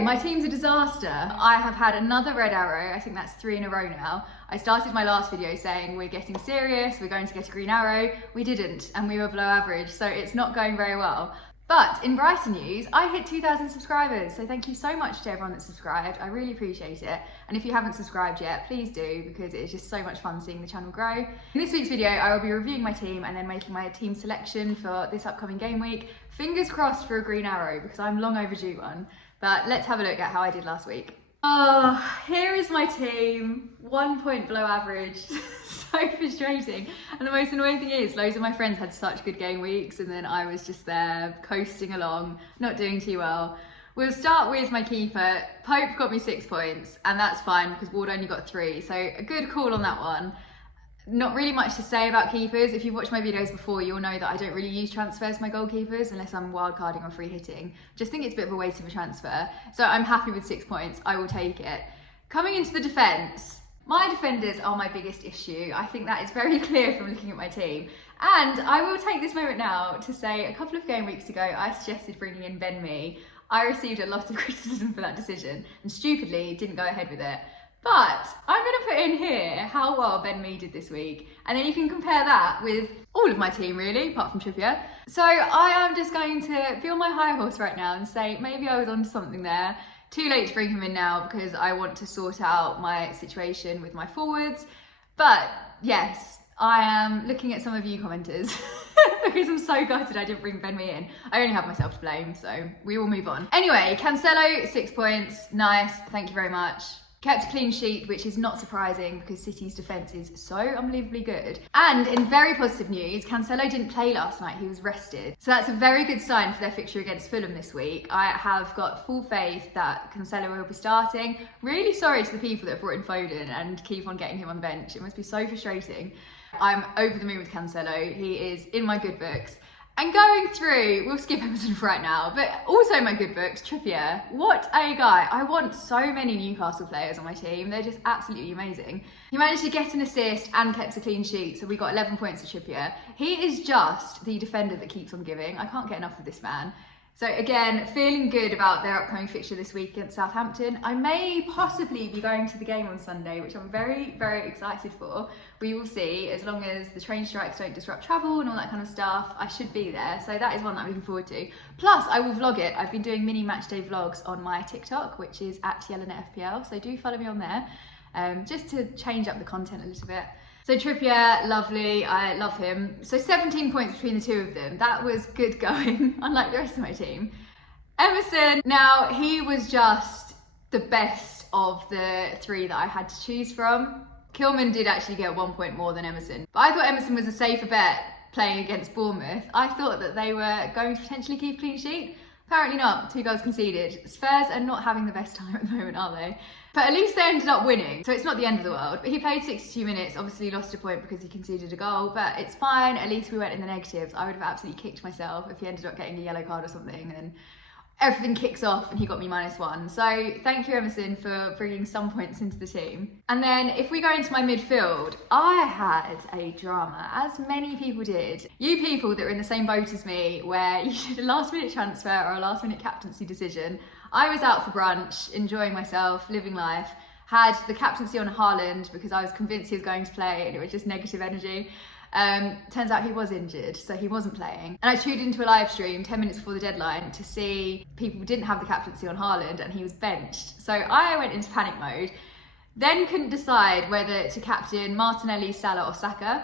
So my team's a disaster. I have had another red arrow. I think that's 3 in a row now. I started my last video saying we're getting serious, we're going to get a green arrow. We didn't, and we were below average, so it's not going very well. But in brighter news, I hit 2,000 subscribers, so thank you so much to everyone that subscribed. I really appreciate it. And if you haven't subscribed yet, please do, because it's just so much fun seeing the channel grow. In this week's video, I will be reviewing my team and then making my team selection for this upcoming game week. Fingers crossed for a green arrow, because I'm long overdue one. But let's have a look at how I did last week. Oh, here is my team, 1 point below average. So frustrating. And the most annoying thing is, loads of my friends had such good game weeks and then I was just there coasting along, not doing too well. We'll start with my keeper. Pope got me 6 points, and that's fine because Ward only got 3. So a good call on that one. Not really much to say about keepers. If you've watched my videos before, you'll know that I don't really use transfers for my goalkeepers unless I'm wildcarding or free hitting. Just think it's a bit of a waste of a transfer. So I'm happy with 6 points. I will take it. Coming into the defence, my defenders are my biggest issue. I think that is very clear from looking at my team. And I will take this moment now to say a couple of game weeks ago, I suggested bringing in Ben Mee. I received a lot of criticism for that decision and stupidly didn't go ahead with it. But I'm going to put in here how well Ben Mee did this week, and then you can compare that with all of my team really, apart from Trippier. So I am just going to be on my high horse right now and say maybe I was onto something there. Too late to bring him in now because I want to sort out my situation with my forwards. But yes, I am looking at some of you commenters because I'm so gutted I didn't bring Ben Mee in. I only have myself to blame, so we will move on. Anyway, Cancelo, 6 points, nice, thank you very much. Kept a clean sheet, which is not surprising because City's defence is so unbelievably good. And in very positive news, Cancelo didn't play last night, he was rested. So that's a very good sign for their fixture against Fulham this week. I have got full faith that Cancelo will be starting. Really sorry to the people that have brought in Foden and keep on getting him on the bench. It must be so frustrating. I'm over the moon with Cancelo. He is in my good books. And going through, we'll skip Emerson for right now, but also my good books, Trippier. What a guy. I want so many Newcastle players on my team. They're just absolutely amazing. He managed to get an assist and kept a clean sheet, so we got 11 points to Trippier. He is just the defender that keeps on giving. I can't get enough of this man. So again, feeling good about their upcoming fixture this week against Southampton. I may possibly be going to the game on Sunday, which I'm very, very excited for. We will see, as long as the train strikes don't disrupt travel and all that kind of stuff, I should be there. So that is one that I'm looking forward to. Plus, I will vlog it. I've been doing mini match day vlogs on my TikTok, which is at Yelena FPL. So do follow me on there, just to change up the content a little bit. So Trippier, lovely, I love him. So 17 points between the two of them. That was good going, unlike the rest of my team. Emerson, now he was just the best of the 3 that I had to choose from. Kilman did actually get 1 point more than Emerson. But I thought Emerson was a safer bet playing against Bournemouth. I thought that they were going to potentially keep a clean sheet. Apparently not, 2 goals conceded. Spurs are not having the best time at the moment, are they? But at least they ended up winning, so it's not the end of the world. But he played 62 minutes, obviously lost a point because he conceded a goal, but it's fine, at least we went in the negatives. I would have absolutely kicked myself if he ended up getting a yellow card or something, and everything kicks off and he got me -1. So thank you, Emerson, for bringing some points into the team. And then if we go into my midfield, I had a drama, as many people did. You people that were in the same boat as me, where you did a last minute transfer or a last minute captaincy decision. I was out for brunch, enjoying myself, living life, had the captaincy on Haaland because I was convinced he was going to play and it was just negative energy. Turns out he was injured, so he wasn't playing. And I tuned into a live stream 10 minutes before the deadline to see people didn't have the captaincy on Haaland and he was benched. So I went into panic mode, then couldn't decide whether to captain Martinelli, Salah or Saka.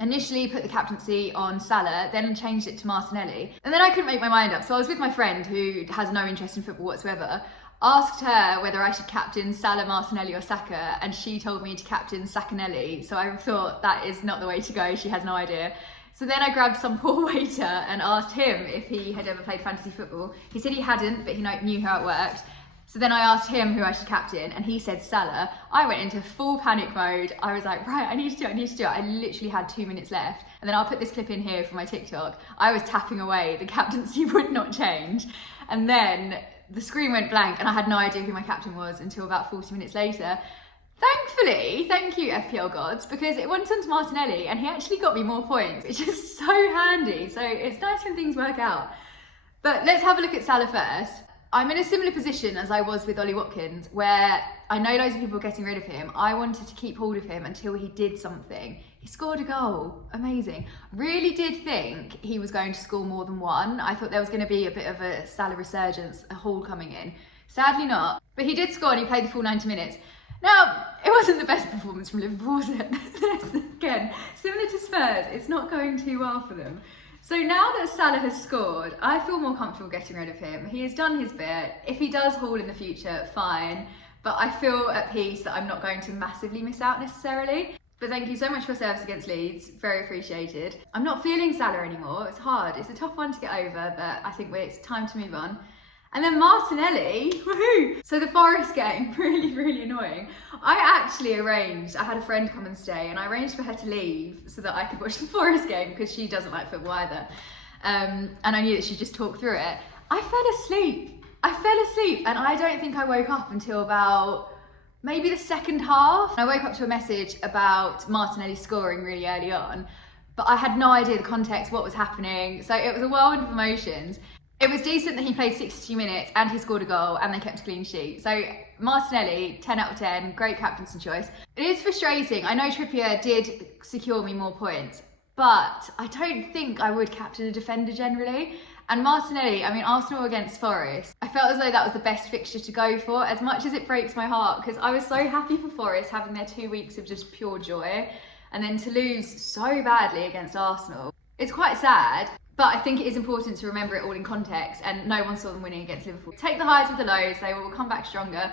Initially put the captaincy on Salah, then changed it to Martinelli. And then I couldn't make my mind up. So I was with my friend who has no interest in football whatsoever, asked her whether I should captain Salah, Martinelli or Saka, and she told me to captain Sakanelli. So I thought that is not the way to go, she has no idea. So then I grabbed some poor waiter and asked him if he had ever played fantasy football. He said he hadn't, but he knew how it worked. So then I asked him who I should captain and he said Salah. I went into full panic mode. I was like, right, I need to do it. I literally had 2 minutes left. And then I'll put this clip in here for my TikTok. I was tapping away, the captaincy would not change. And then the screen went blank and I had no idea who my captain was until about 40 minutes later. Thankfully, thank you FPL gods, because it went on to Martinelli and he actually got me more points, which is so handy. So it's nice when things work out. But let's have a look at Salah first. I'm in a similar position as I was with Ollie Watkins, where I know loads of people are getting rid of him. I wanted to keep hold of him until he did something. He scored a goal, amazing. Really did think he was going to score more than one. I thought there was going to be a bit of a Salah resurgence, a haul coming in. Sadly not, but he did score and he played the full 90 minutes. Now, it wasn't the best performance from Liverpool, was it? Again, similar to Spurs, it's not going too well for them. So now that Salah has scored, I feel more comfortable getting rid of him. He has done his bit. If he does haul in the future, fine. But I feel at peace that I'm not going to massively miss out necessarily. But thank you so much for your service against Leeds. Very appreciated. I'm not feeling Salah anymore. It's hard. It's a tough one to get over, but I think it's time to move on. And then Martinelli, woohoo! So the Forest game, really annoying. I had a friend come and stay and I arranged for her to leave so that I could watch the Forest game because she doesn't like football either. And I knew that she'd just talk through it. I fell asleep and I don't think I woke up until about maybe the second half. I woke up to a message about Martinelli scoring really early on, but I had no idea the context, what was happening. So it was a whirlwind of emotions. It was decent that he played 62 minutes and he scored a goal and they kept a clean sheet. So Martinelli, 10 out of 10, great captaincy choice. It is frustrating. I know Trippier did secure me more points, but I don't think I would captain a defender generally. And Martinelli, Arsenal against Forest, I felt as though that was the best fixture to go for, as much as it breaks my heart, because I was so happy for Forest having their 2 weeks of just pure joy, and then to lose so badly against Arsenal. It's quite sad. But I think it is important to remember it all in context, and no one saw them winning against Liverpool. Take the highs with the lows, they will come back stronger.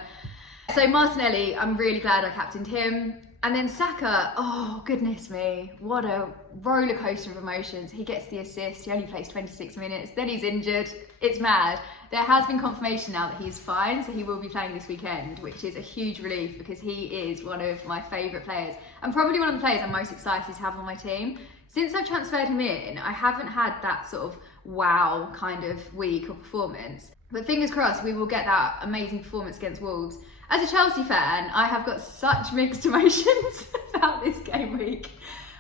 So Martinelli, I'm really glad I captained him. And then Saka, oh goodness me, what a roller coaster of emotions. He gets the assist, he only plays 26 minutes, then he's injured. It's mad. There has been confirmation now that he's fine, so he will be playing this weekend, which is a huge relief because he is one of my favourite players and probably one of the players I'm most excited to have on my team. Since I transferred him in, I haven't had that sort of wow kind of week or performance. But fingers crossed, we will get that amazing performance against Wolves. As a Chelsea fan, I have got such mixed emotions about this game week.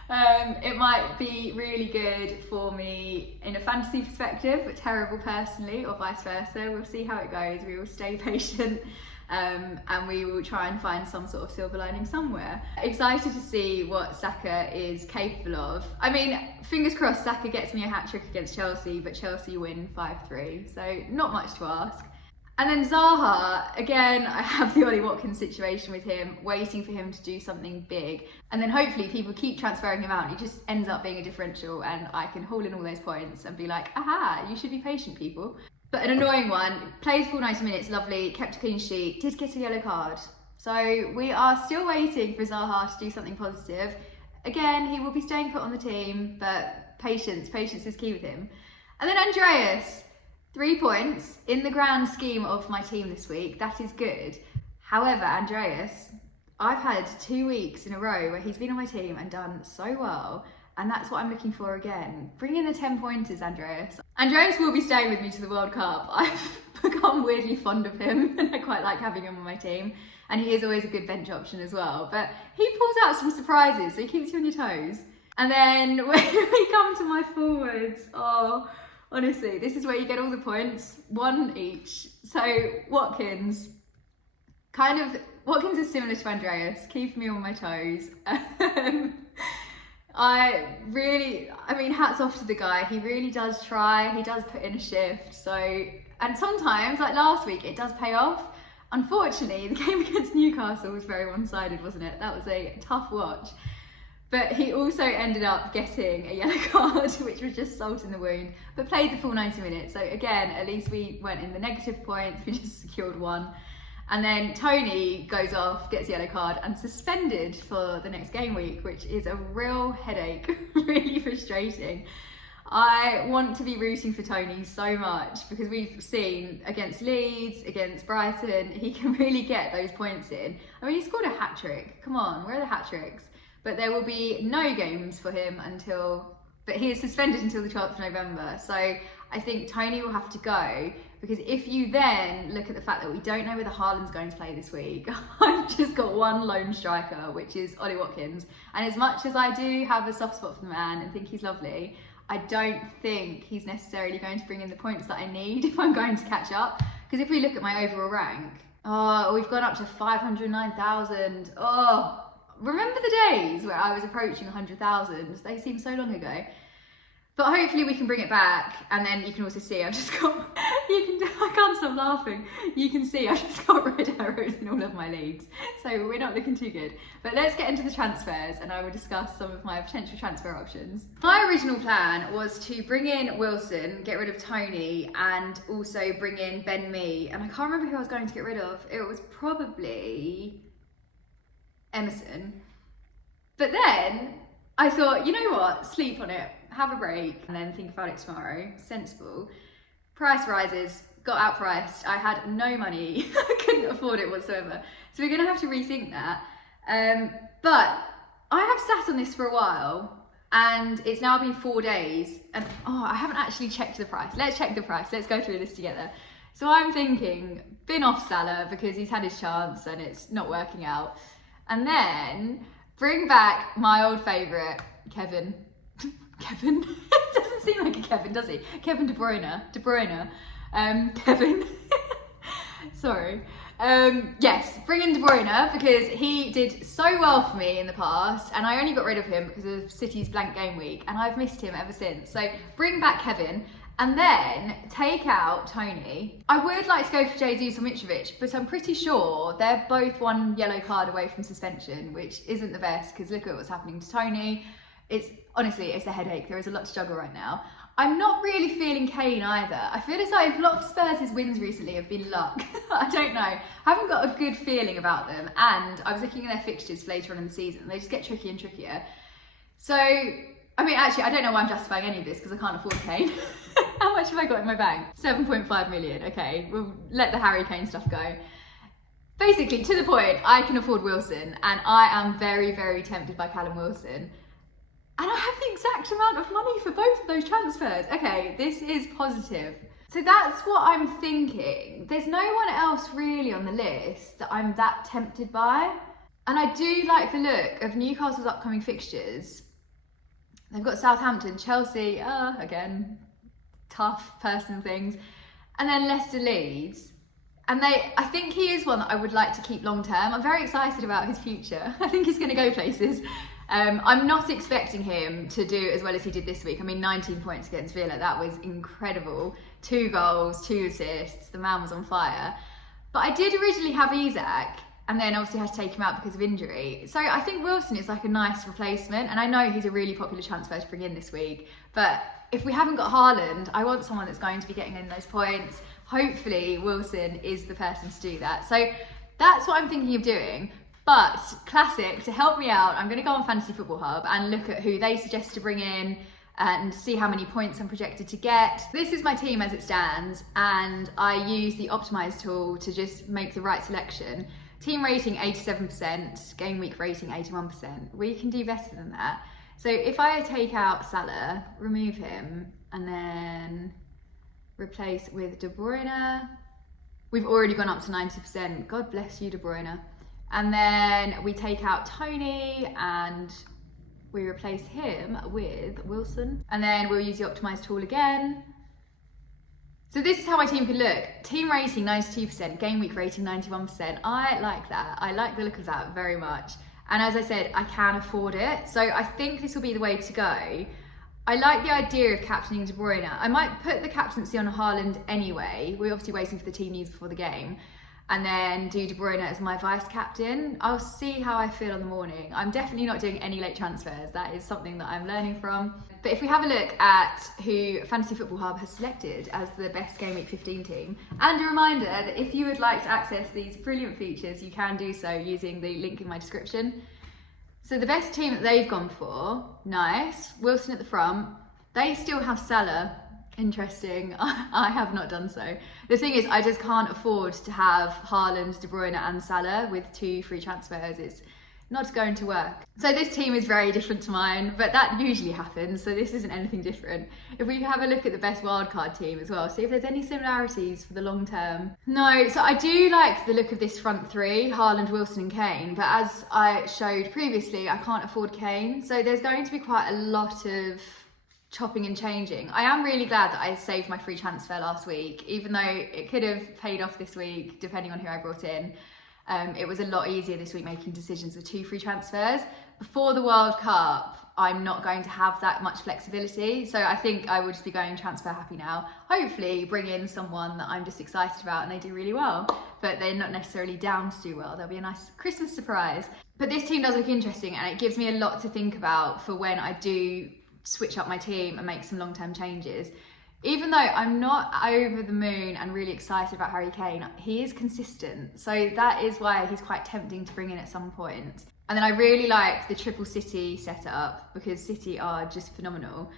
It might be really good for me in a fantasy perspective, but terrible personally, or vice versa. We'll see how it goes. We will stay patient. And we will try and find some sort of silver lining somewhere. Excited to see what Saka is capable of. Fingers crossed Saka gets me a hat-trick against Chelsea, but Chelsea win 5-3, so not much to ask. And then Zaha, again, I have the Ollie Watkins situation with him, waiting for him to do something big. And then hopefully people keep transferring him out and he just ends up being a differential and I can haul in all those points and be like, aha, you should be patient, people. But an annoying one, plays full 90 minutes, lovely, kept a clean sheet, did get a yellow card. So we are still waiting for Zaha to do something positive. Again, he will be staying put on the team, but patience is key with him. And then Andreas, 3 points in the grand scheme of my team this week, that is good. However, Andreas, I've had 2 weeks in a row where he's been on my team and done so well. And that's what I'm looking for again. Bring in the 10 pointers, Andreas. Andreas will be staying with me to the World Cup. I've become weirdly fond of him and I quite like having him on my team. And he is always a good bench option as well. But he pulls out some surprises, so he keeps you on your toes. And then when we come to my forwards, oh, honestly, this is where you get all the points, 1 each. So Watkins is similar to Andreas, keep me on my toes. Hats off to the guy. He really does try. He does put in a shift. And sometimes, like last week, it does pay off. Unfortunately, the game against Newcastle was very one-sided, wasn't it? That was a tough watch. But he also ended up getting a yellow card, which was just salt in the wound, but played the full 90 minutes. So again, at least we went in the negative points. We just secured 1. And then Tony goes off, gets a yellow card and suspended for the next game week, which is a real headache, really frustrating. I want to be rooting for Tony so much because we've seen against Leeds, against Brighton, he can really get those points in. He scored a hat-trick. Come on, where are the hat-tricks? But there will be no games for him but he is suspended until the 12th of November. So I think Tony will have to go. Because if you then look at the fact that we don't know whether Haaland's going to play this week, I've just got one lone striker, which is Ollie Watkins. And as much as I do have a soft spot for the man and think he's lovely, I don't think he's necessarily going to bring in the points that I need if I'm going to catch up. Because if we look at my overall rank, oh, we've gone up to 509,000. Oh, remember the days where I was approaching 100,000? They seem so long ago. But hopefully we can bring it back, and then you can also see I've just got, I can't stop laughing. You can see I've just got red arrows in all of my leagues. So we're not looking too good. But let's get into the transfers, and I will discuss some of my potential transfer options. My original plan was to bring in Wilson, get rid of Tony, and also bring in Ben Mee. And I can't remember who I was going to get rid of. It was probably Emerson. But then I thought, you know what, sleep on it. Have a break and then think about it tomorrow. Sensible. Price rises, got outpriced. I had no money. I couldn't afford it whatsoever. So we're gonna have to rethink that. But I have sat on this for a while, and it's now been 4 days, and I haven't actually checked the price. Let's check the price. Let's go through this together. So I'm thinking, bin off Salah because he's had his chance and it's not working out. And then bring back my old favourite, Kevin. Kevin? It doesn't seem like a Kevin, does he? Kevin De Bruyne. Kevin. Sorry. Yes, bring in De Bruyne because he did so well for me in the past, and I only got rid of him because of City's blank game week, and I've missed him ever since. So bring back Kevin, and then take out Tony. I would like to go for Jesus or Mitrovic, but I'm pretty sure they're both 1 yellow card away from suspension, which isn't the best because look at what's happening to Tony. Honestly, it's a headache. There is a lot to juggle right now. I'm not really feeling Kane either. I feel as though a lot of Spurs' wins recently have been luck. I don't know. I haven't got a good feeling about them. And I was looking at their fixtures for later on in the season. They just get trickier and trickier. So, I mean, actually, I don't know why I'm justifying any of this because I can't afford Kane. How much have I got in my bank? 7.5 million. Okay, we'll let the Harry Kane stuff go. Basically, to the point, I can afford Wilson. And I am very, very tempted by Callum Wilson. And I have the exact amount of money for both of those transfers. Okay, this is positive. So that's what I'm thinking. There's no one else really on the list that I'm that tempted by. And I do like the look of Newcastle's upcoming fixtures. They've got Southampton, Chelsea, again, tough personal things. And then Leicester, Leeds. And I think he is one that I would like to keep long term. I'm very excited about his future. I think he's going to go places. I'm not expecting him to do as well as he did this week. I mean, 19 points against Villa, that was incredible. 2 goals, 2 assists, the man was on fire. But I did originally have Isak, and then obviously had to take him out because of injury. So I think Wilson is like a nice replacement, and I know he's a really popular transfer to bring in this week. But if we haven't got Haaland, I want someone that's going to be getting in those points. Hopefully Wilson is the person to do that. So that's what I'm thinking of doing. But classic, to help me out, I'm going to go on Fantasy Football Hub and look at who they suggest to bring in and see how many points I'm projected to get. This is my team as it stands, and I use the optimize tool to just make the right selection. Team rating 87%, game week rating 81%. We can do better than that. So if I take out Salah, remove him, and then replace with De Bruyne, we've already gone up to 90%. God bless you, De Bruyne. And then we take out Tony and we replace him with Wilson. And then we'll use the optimize tool again. So this is how my team could look. Team rating 92%, game week rating 91%. I like that. I like the look of that very much. And as I said, I can afford it. So I think this will be the way to go. I like the idea of captaining De Bruyne. I might put the captaincy on Haaland anyway. We're obviously waiting for the team needs before the game. And then do De Bruyne as my vice captain. I'll see how I feel in the morning. I'm definitely not doing any late transfers. That is something that I'm learning from. But if we have a look at who Fantasy Football Hub has selected as the best Game Week 15 team, and a reminder that if you would like to access these brilliant features, you can do so using the link in my description. So the best team that they've gone for, nice, Wilson at the front. They still have Salah. Interesting. I have not done so. The thing is, I just can't afford to have Haaland, De Bruyne and Salah with 2 free transfers. It's not going to work. So this team is very different to mine, but that usually happens, so this isn't anything different. If we have a look at the best wildcard team as well, see if there's any similarities for the long term. No, so I do like the look of this front 3, Haaland, Wilson and Kane, but as I showed previously, I can't afford Kane. So there's going to be quite a lot of chopping and changing. I am really glad that I saved my free transfer last week, even though it could have paid off this week depending on who I brought in. It was a lot easier this week making decisions with 2 free transfers. Before the World Cup, I'm not going to have that much flexibility, so I think I will just be going transfer happy now. Hopefully bring in someone that I'm just excited about and they do really well, but they're not necessarily down to do well. There'll be a nice Christmas surprise. But this team does look interesting, and it gives me a lot to think about for when I do switch up my team and make some long-term changes. Even though I'm not over the moon and really excited about Harry Kane, he is consistent. So that is why he's quite tempting to bring in at some point. And then I really like the triple City setup because City are just phenomenal.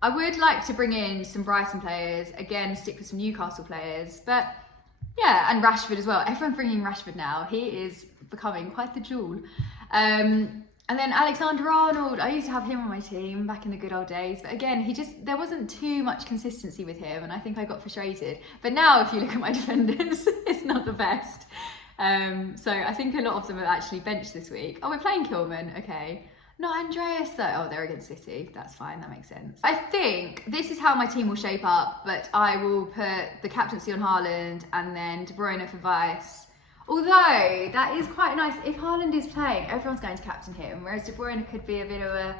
I would like to bring in some Brighton players, again, stick with some Newcastle players, but yeah, and Rashford as well. Everyone's bringing Rashford now. He is becoming quite the jewel. And then Alexander-Arnold, I used to have him on my team back in the good old days, but again, there wasn't too much consistency with him, and I think I got frustrated. But now, if you look at my defenders, it's not the best. So I think a lot of them are actually benched this week. Oh, we're playing Kilman, okay. Not Andreas though. Oh, they're against City. That's fine, that makes sense. I think this is how my team will shape up, but I will put the captaincy on Haaland and then De Bruyne for Vice. Although, that is quite nice. If Haaland is playing, everyone's going to captain him, whereas De Bruyne could be a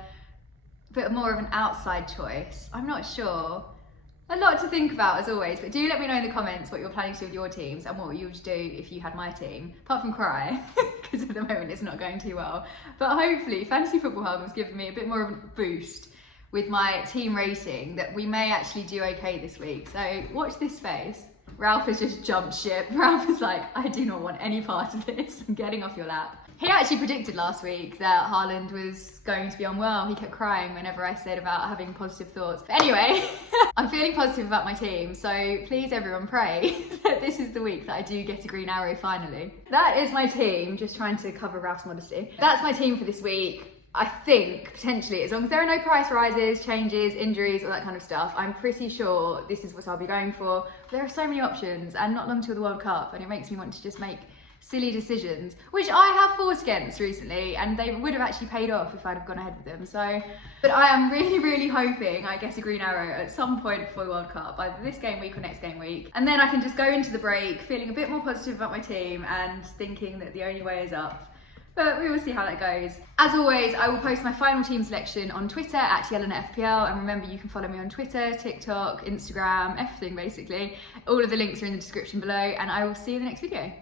bit more of an outside choice. I'm not sure. A lot to think about, as always, but do let me know in the comments what you're planning to do with your teams and what you would do if you had my team, apart from cry, because at the moment it's not going too well. But hopefully, Fantasy Football Hub has given me a bit more of a boost with my team rating that we may actually do okay this week. So watch this space. Ralph has just jumped ship. Ralph is like, I do not want any part of this. I'm getting off your lap. He actually predicted last week that Haaland was going to be unwell. He kept crying whenever I said about having positive thoughts. But anyway, I'm feeling positive about my team. So please everyone pray that this is the week that I do get a green arrow finally. That is my team, just trying to cover Ralph's modesty. That's my team for this week. I think, potentially, as long as there are no price rises, changes, injuries, all that kind of stuff, I'm pretty sure this is what I'll be going for. There are so many options and not long till the World Cup, and it makes me want to just make silly decisions, which I have fought against recently, and they would have actually paid off if I'd have gone ahead with them. So, but I am really, really hoping I get a green arrow at some point before the World Cup, either this game week or next game week. And then I can just go into the break feeling a bit more positive about my team and thinking that the only way is up. But we will see how that goes. As always, I will post my final team selection on Twitter at Yelena FPL. And remember, you can follow me on Twitter, TikTok, Instagram, everything basically. All of the links are in the description below, and I will see you in the next video.